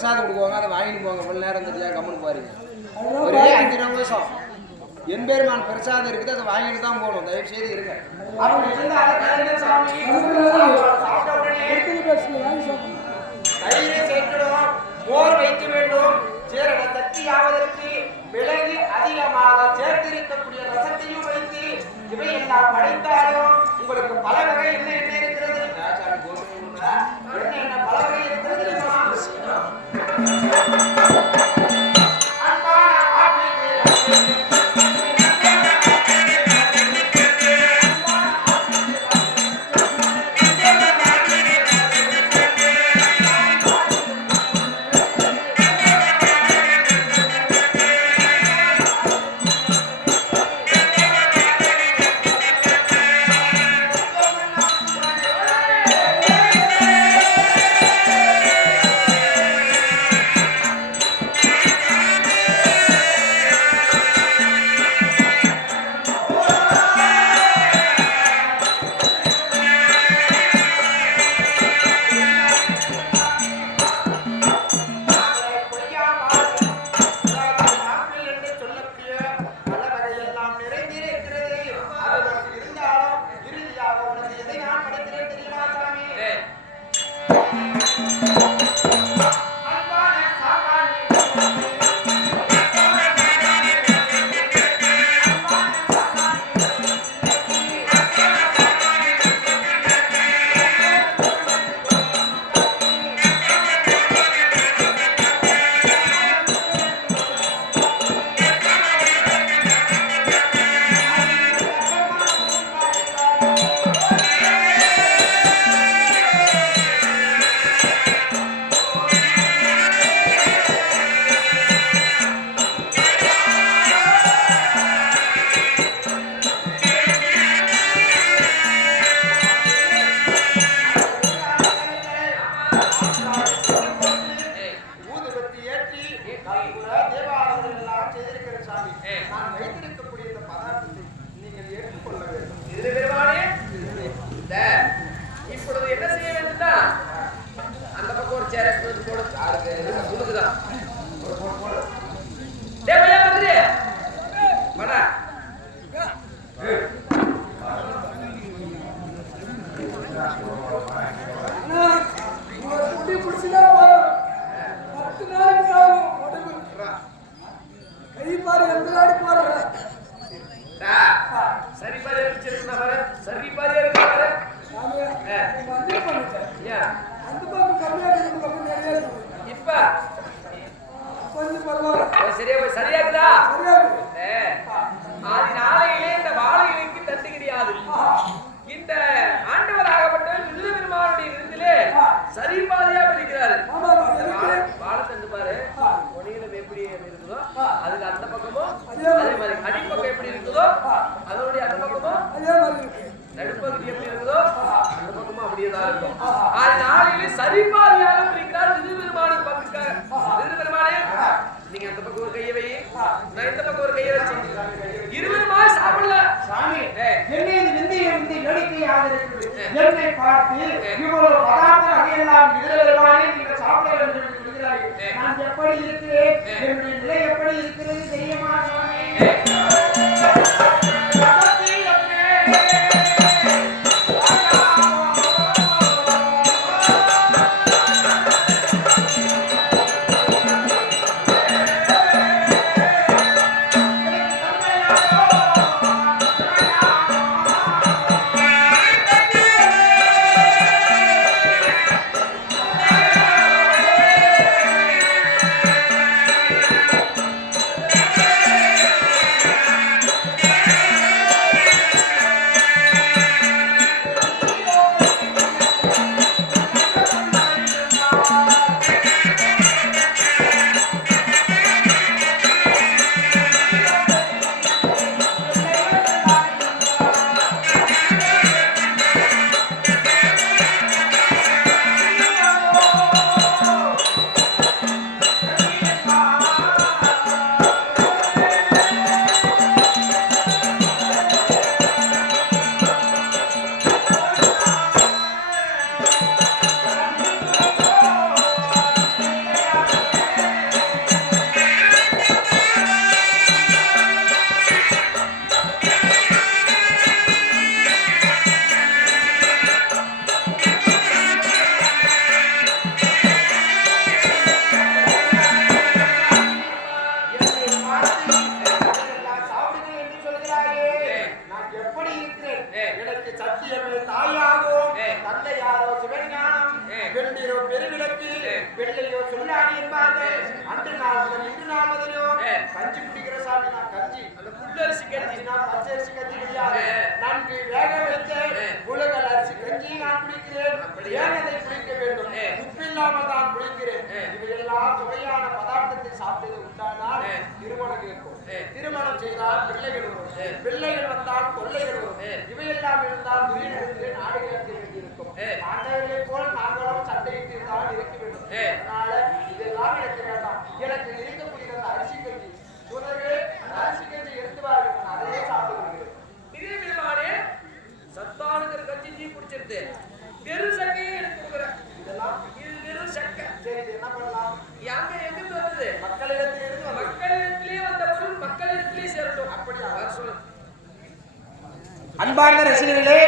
பிரசாதம் கொடுக்குவாங்க, அதை வாங்கிட்டு போங்க. இவ்வளவு நேரம் தெரியாது கம்முன்னு பாருங்க. ஒரே 5 நிமிஷம் எம்பெருமான் பிரசாதம் இருக்குது, அதை வாங்கிட்டு தான் போகணும். தயவு செய்து இருங்க. தயிரை சேர்க்கணும், மோர் வைக்க வேண்டும், சேரட தட்டி ஆவதற்கு மிளகு அதிகமாக சேர்த்திருக்கக்கூடிய ரசத்தையும் வைத்து இவை எல்லாம் படைத்தாலும் உங்களுக்கு பல வகை என்ன என்ன இருக்கிறது, என்ன பல வகை இருக்கிறது. நான் எப்படி இருக்கிறேன், என்னுடைய நிலை எப்படி இருக்கிறது தெரியுமா? இதையெல்லாம் சாப்பிடுங்கள் என்று சொல்கிறாயே. நான் எப்படி இருக்கிறேன்? எனக்கு சத்தியமே தாயாகும், தந்தையாரோ சிவஞானம், வெள்ளியோ பெருவிளக்கு, வெள்ளையோ சொல்லாடி என்பார்கள். அன்று நாள் முதல் இன்று நாள் முதலும் கஞ்சி குடிக்கிற சாமி. நான் கஞ்சி அந்த புல்லரிசி கஞ்சி, நான் பச்சரிசி கஞ்சி கிடையாது. நன்கு வேக வைத்த உலகல் அரிசி கஞ்சி நான் குடிக்கிறேன். ஏனதை குடிக்க வேண்டும்? உப்பில்லாமல் தான் குடிக்கிறேன். இவையெல்லாம் சுவையான பதார்த்தத்தை சாப்பிட்டது உண்டானால் திருமணம் இருக்கும். திருமணம் செய்தால் பிள்ளைகள் வரும். பிள்ளைகள் வந்தால் கொள்ளைகள் வரும். இவையெல்லாம் இருந்தால் துரியனிடத்திலே நாடு கேட்க வேண்டியிருக்கும். ஆண்டவர்களை போல் நாங்களும் சண்டையிட்டு இருந்தால் இருக்க வேண்டும். அதனால இதெல்லாம் எனக்கு வேண்டாம். எனக்கு இருக்கக்கூடிய அந்த அரிசி கஞ்சி உணவு, அந்த அரிசி கஞ்சி எடுத்து வாருங்கள். நான் அதையே சாப்பிடுகிறேன். இதே விதமானே சத்தானுங்கிற கஞ்சி நீ குடிச்சிருது. வெறும் சக்கையே எனக்கு கொடுக்குறேன். இதெல்லாம் இது வெறும் சக்கை. சரி, இது என்ன பண்ணலாம்? எங்க வருது? மக்களிடத்திலிருந்து வந்து மக்களிடத்திலேயே வந்த பொருள் மக்களிடத்திலேயே சேரட்டும். அப்படியா? சொல்லு. அன்பார்ந்த ரசிகர்களே,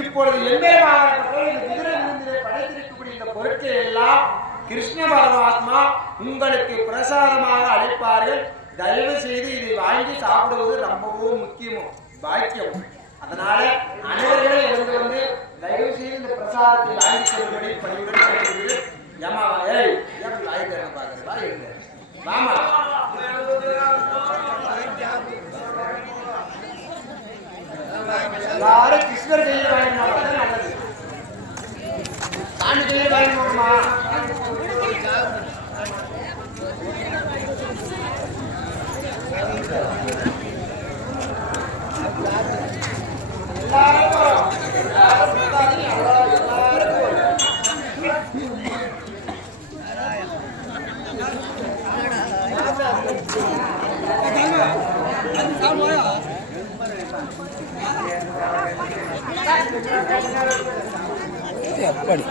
இப்பொழுது எம்பெருமானார் இந்த குதிரை விருந்திலே படைத்திருக்கக்கூடிய இந்த பொருட்கள் எல்லாம் கிருஷ்ண பரமாத்மா உங்களுக்கு பிரசாதமாக அளிப்பார்கள். தயவு செய்து இதை வாங்கி சாப்பிடுவது ரொம்பவும் முக்கியமும் பாக்கியம். அதனால அனைவர்களும் எழுந்து வந்து தயவு செய்து இந்த பிரசாதத்தை வாங்கி செல்லும்படி பணிவுடன் கேட்கிறேன். ஏமா ஏய் ஏன் வாங்கி தர பாக்குறா? எழுந்து வாமா. எல்லாரும் கிருஷ்ணர் கையில் வாங்கினோம் நல்லது. சாமி கையில் வாங்கினோம்மா. எப்படி